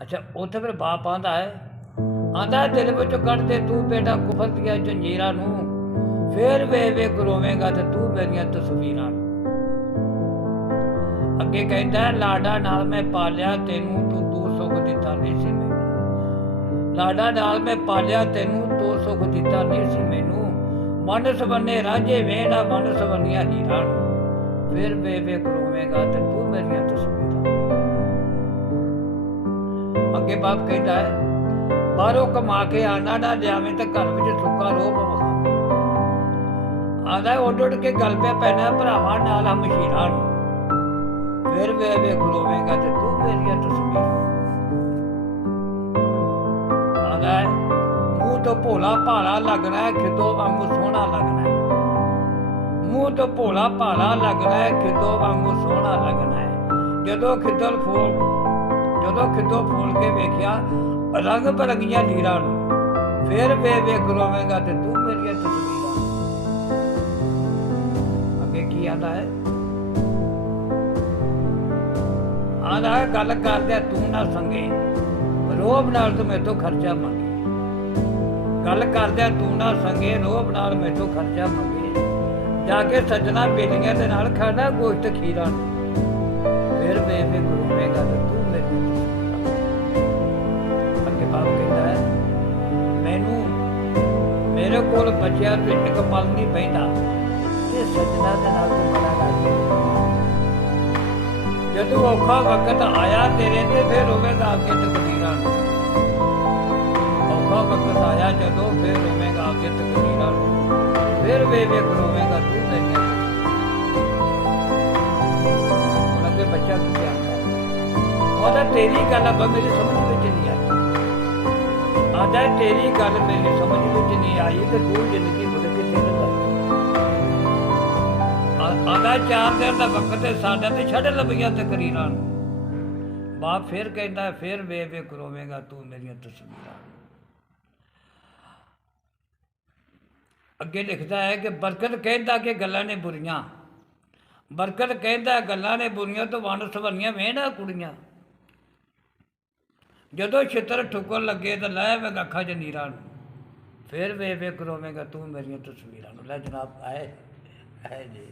अच्छा उत्थे फिर बाप आंदा है, आंदा दिल विचों कढ़ दे तू बेटा कुफर दियां जंजीरां नूं, फिर वे रोवेंगा ते तू मेरियां तस्वीरां नूं। अगे कहता है लाडा नाल मैं पालिया तेनू तू सुख दिता नहीं सी मैनू, लाडा नाल मैं पालिया तेनू तू सुख दिता नहीं सी मैनू, मन सवन्ने रांझे वेंदा मन सवन्नियां हीरां नूं, फिर वे रोवेंगा ते तू मेरियां तस्वीरां। अगे बाप कहता है बाहरों कमा के आना ना लियावें ते घर विच सुक्का रोह पवावें, आंदा उड उड के गल पे पैना भरावां नाल हमशीरां नूं, फिर वे रोवेंगा ते तू मेरियां तस्वीरां। आंदा है मुंह तो भोला भाला लगना है खिदो वांगू सोहना लगना है, मुंह तो भोला भाला लगना है खिदो वांगू सोहना लगना है, जदों खिदो फूल के वेखिया रंग बरंगियां लीरां नूं, फिर वे रोवेंगा ते तू मेरियां तस्वीरां। अगे की आंदा है, आंदा है गल करदे तू ना संगे रोब नाल तू मेरे तो खर्चा मंगे, गल करदे तू ना संगे रोब नाल मेरे तो खर्चा मंगे, जाके सजना बेलियां दे नाल खाना गोश्त खीरां नूं, फिर वे रोवेंगा ते तू मेरी तस्वीरां। अगे बाप कहता है मैनू मेरे कोल बचिया तो एक पल नहीं बहिंदा ते सजना दे नाल तू बड़ा लग, जदों औखा वक्त आया तेरे ते फिर रोवेगा आके तकदीरां नूं, औखा वक्त आया जदों फिर रोवेगा आके तकदीरां नूं, फिर वे रोवेगा तू मेरियां। हुण अगे बच्चा की आंदा आंदा तेरी गल अब मेरी समझ विच नहीं आई, आंदा तेरी गल मेरी समझ विच नहीं आई कि तू जिंदगी मुड़ के तेरे लाई, आंदा 4 दिन का वक्त साडा ते छड़ लंबियां तकरीरां नूं, बाप फिर कहता है फिर वे रोवेंगा तू मेरियां तस्वीरां। अगे लिखता है कि बरकत कहता कि गल्लां ने बुरियां, बरकत कहता गल्लां ने बुरियां तो वन सवरनियां वेहना कुड़ियां, जदों छितर ठुकर लगे तो लैवेगा अखां च नीरां नूं, फिर वे रोवेंगा तू मेरियां तस्वीरां नूं। लै जनाब आए जी।